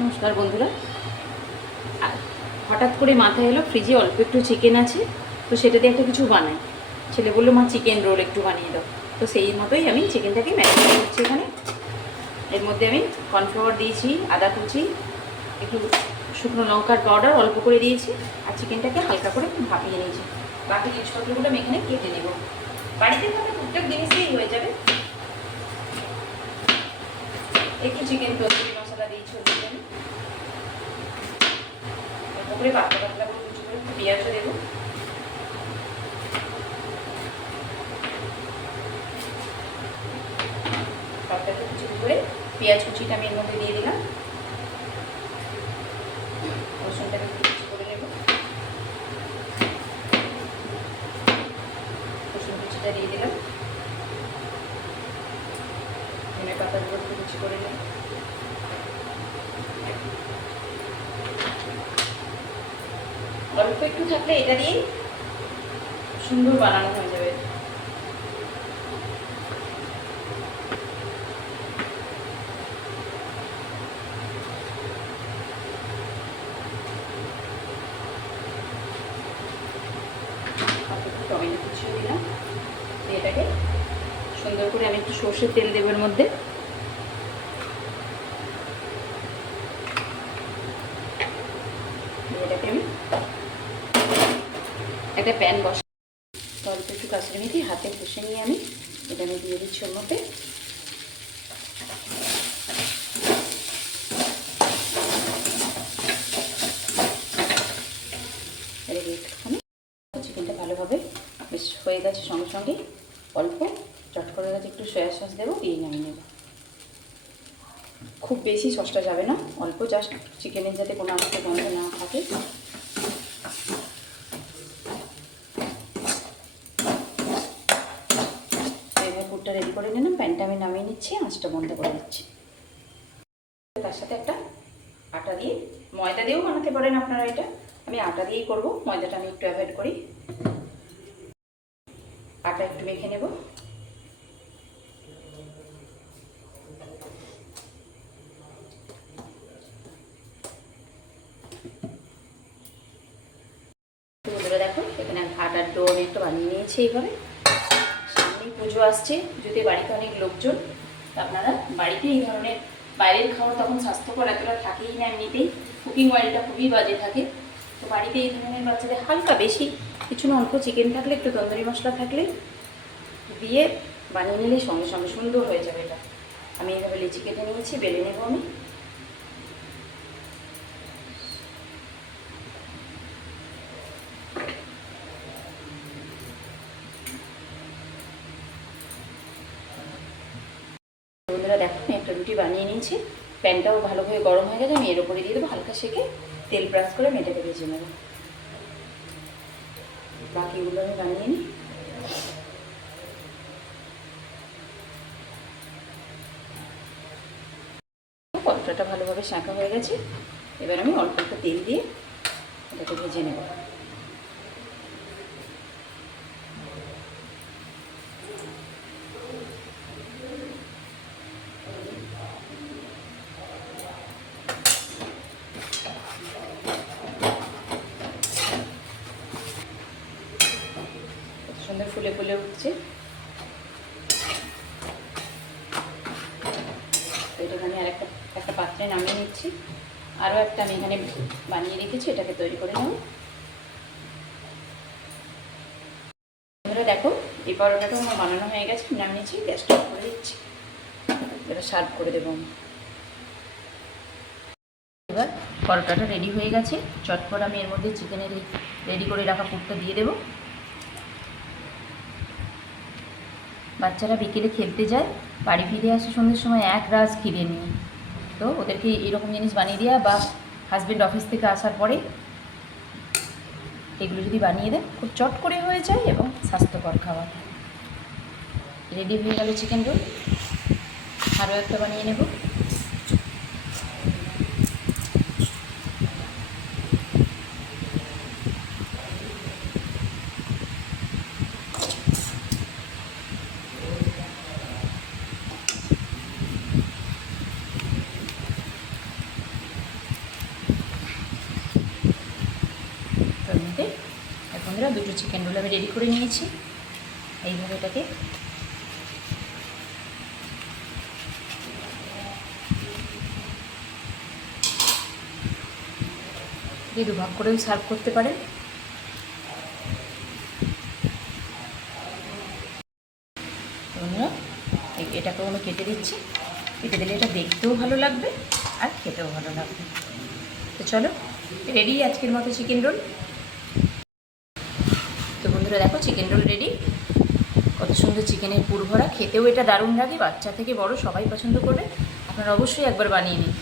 নমস্কার বন্ধুরা। হঠাৎ করে মাথায় এলো ফ্রিজে অল্প একটু চিকেন আছে, তো সেটা দিয়ে একটা কিছু বানাই। ছেলে বললো মা চিকেন রোল একটু বানিয়ে দাও, তো সেই মতোই আমি চিকেনটাকে ম্যারিনেট করছি। এখানে এর মধ্যে আমি কর্নফ্লাওয়ার দিয়েছি, আদা কুচি, একটু শুকনো লঙ্কার পাউডার অল্প করে দিয়েছি, আর চিকেনটাকে হালকা করে ভাপিয়ে নিয়েছি। বাকি জিনিসপত্রগুলো আমি এখানে কেটে নেব। বাড়িতে থাকা প্রত্যেক জিনিসেই হয়ে যাবে। একটু চিকেন তন্দুরি মশলা দিয়েছি চিকেন করে পাতলা পাতলা করে কুচি করে পেঁয়াজও দেবো। পাতলা কুচি করে পেঁয়াজ কুচিটা আমি এর মধ্যে দিয়ে দিলাম। রসুনটাকে কুচি করে নেব। রসুন কুচিটা দিয়ে দিলাম। ধনে পাতাগুলো কুচি করে নেব। অল্প একটু থাকলে এটা দিয়ে সুন্দর বানানো হয়ে যাবে। টমেটো কুচিয়ে দিলাম। এটাকে সুন্দর করে আমি একটু সর্ষের তেল দেবো এর মধ্যে। এটাকে আমি একটা প্যান বসা, অল্প একটু কাশ্মীরি মেথি হাতে কষে নিয়ে আমি এটা আমি দিয়ে দিচ্ছি ওর মধ্যে। চিকেনটা ভালোভাবে বেশ হয়ে গেছে, সঙ্গে সঙ্গে অল্প চট করে গেছে একটু সয়া সস দেবো, দিয়ে নামিয়ে নেব। খুব বেশি সসটা যাবে না, অল্প জাস্ট চিকেনের যাতে কোনো আস্তে গন্ধ না থাকে। পুরটা রেডি করে নিলাম। প্যানটা আমি নামিয়ে নিচ্ছি, আঁচটা বন্ধ করে দিচ্ছি। তার সাথে একটা আটা দিয়ে, ময়দা দিয়েও বানাতে পারেন আপনারা, এটা আমি আটা দিয়েই করব। ময়দাটা আমি একটু অ্যাভয়েড করি। আটা একটু মেখে নেব। দেখো এখানে আটার ডো আমি একটু বানিয়ে নিয়েছি। এইভাবে সামনেই পুজো আসছে, যদি বাড়িতে অনেক লোকজন, আপনারা বাড়িতে এই ধরনের, বাইরের খাবার তখন স্বাস্থ্যকর এতটা থাকেই না, এমনিতেই কুকিং অয়েলটা খুবই বাজে থাকে। তো বাড়িতে এই ধরনের বাচ্চাদের হালকা বেশি কিছু না, অল্প চিকেন থাকলে, একটু তন্দুরি মশলা থাকলে দিয়ে বানিয়ে নিলেই সঙ্গে সঙ্গে সুন্দর হয়ে যাবে। এটা আমি এইভাবে লিচি কেটে নিয়েছি, বেলে নেব আমি। বন্ধুরা দেখো আমি একটা রুটি বানিয়ে নিয়েছি। প্যানটাও ভালোভাবে গরম হয়ে গেছে, আমি এর উপরে দিয়ে দেবো। হালকা সেকে তেল ব্রাশ করে আমি এটাকে ভেজে নেব। বাকিগুলো আমি বানিয়ে নিই। পরোটাটা ভালোভাবে শাঁকা হয়ে গেছে, এবার আমি অল্প একটু তেল দিয়ে এটাকে ভেজে নেব। সুন্দর ফুলে ফুলে উঠছে। এটাকে আমি একটা পাত্রে নামিয়ে নিচ্ছি। আরও একটা আমি এখানে বানিয়ে রেখেছি, এটাকে তৈরি করে নেব। এবারে দেখো এই পরোটাটাও আমার বানানো হয়ে গেছে, নামিয়েছি, গ্যাসটা অফ করে দিচ্ছি। এবার সার্ভ করে দেবো। এবার পরোটাটা রেডি হয়ে গেছে। চটপট আমি এর মধ্যে চিকেনের রেডি করে রাখা পুরটা দিয়ে দেবো। বাচ্চারা বিকেলে খেলতে যায়, বাড়ি ফিরে আসে সন্ধ্যের সময় এক রাজ খিদে নিয়ে, তো ওদেরকে এরকম জিনিস বানিয়ে দেওয়া, বা হাজব্যান্ড অফিস থেকে আসার পরে এগুলো যদি বানিয়ে দেন, খুব চট করে হয়ে যায় এবং স্বাস্থ্যকর খাবার। রেডি হয়ে গেল চিকেন রোল। আরও একটা বানিয়ে নেব। মধ্যে। আর বন্ধুরা, দুটো চিকেন রোল আমি রেডি করে নিয়েছি। এইভাবে এটাকে দিয়ে দুভাগ করেও সার্ভ করতে পারেন। বন্ধুরা, এটাকেও আমি কেটে দিচ্ছি। কেটে দিলে এটা দেখতেও ভালো লাগবে আর খেতেও ভালো লাগবে। তো চলো, রেডি আজকের মতো চিকেন রোল। তো বন্ধুরা দেখো, চিকেন রোল রেডি। কত সুন্দর চিকেনের পুর ভরা, খেতেও এটা দারুণ লাগে। বাচ্চা থেকে বড় সবাই পছন্দ করবে। আপনারা অবশ্যই একবার বানিয়ে নিন।